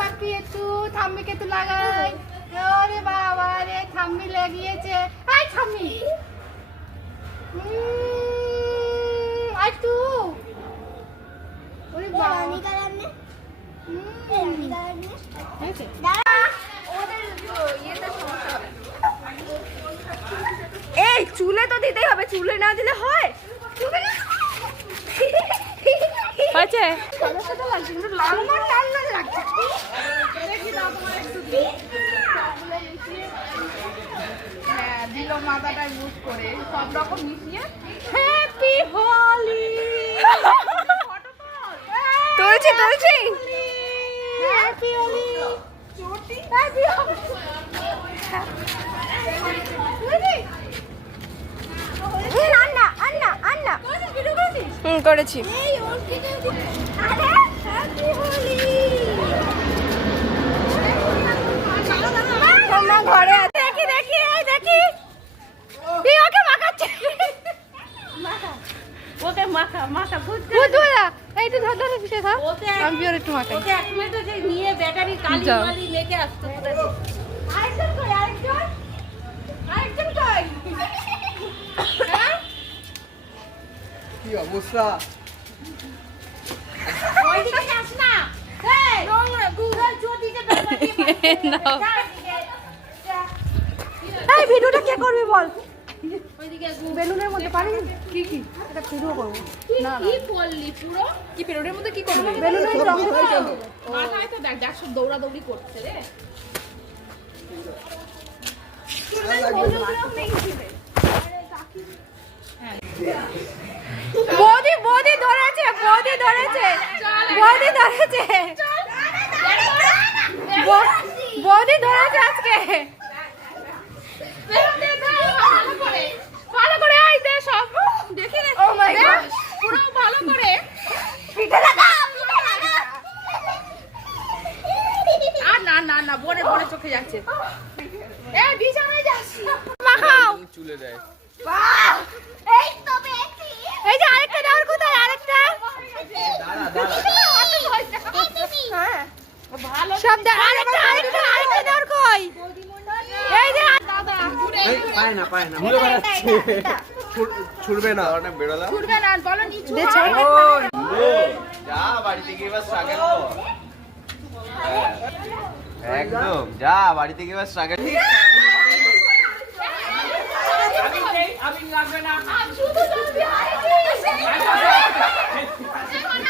পাখি একটু থাম্মি কে তো লাগাই। ওরে বাবা রে, থাম্মি লাগিয়েছে। আই থাম্মি একটু। ওরে বাবা এই চুলে তো দিতেই হবে, চুলে না দিলে হয়? আছে দিল মাথাটা ইউজ করে সব রকম মিশিয়ে। হ্যাপি হোলি। তুলছি তুলছি। হ্যাপি হোলি। হ্যাপি হোলি। আন্না আন্না আন্না করেছি। ঘরে দেখি দেখি দেখি ওকে মাখাচ্ছে। ওকে মাখা মাখা এইটু ধর ধর সে ধর, আমি বিয়ের একটু মাখাই। ওকে এক মিনিট যে নিয়ে ব্যাটারি কালি মালি লেগে আসতো। আরেকজন কই, আরেকজন আরেকজন কই? কি অবস্থা? ওইদিকে যাস না। এই নোংরা গুগল চটিতে ব্যাটারি নাও। এই ভিডিওটা কে করবি বল? ওইদিকে বেলুনের মধ্যে পারি কি কি এটা ভিডিও করব না। কি বললি পুরো? কি বেলুনের মধ্যে কি করবি? বেলুনের রং দেবো। মাথায় তো দেখ দেখ সব দৌড়াদৌড়ি করছে রে। বৌদি বৌদি ধরেছে, বৌদি ধরেছে, বৌদি ধরেছে, বৌদি ধরেছে আজকে। ভালো করে আই দে সব দেখি রে। ও মাই গড, পুরো ভালো করে পিঠে লাগা। আর না না না বড়ে বড়ে চোখে যাচ্ছে। এ বিছানায় যাস। মাখাও। চুলে দেয়। বাহ, এই তো বেশি। এই যে আরেকটা দেওয়ার কোথায়? আরেকটা দাঁড়া দাঁড়া। হ্যাঁ ভালো সব আরেকটা আরেকটা আরেকটা দেওয়ার কই? এই যে দাদা এই পায় না পায় না। ঘুরে বেড়াচ্ছে। ছুড়বে না। অনেক বেরোলা। ঘুরবে না বলো নিচু দে হও। ছাই। যা বাড়িতে গিয়ে এবার স্ট্রাগল কর। একদম যা বাড়িতে গিয়ে এবার স্ট্রাগল। আমি লাগবে না। শুধু চলবি আরে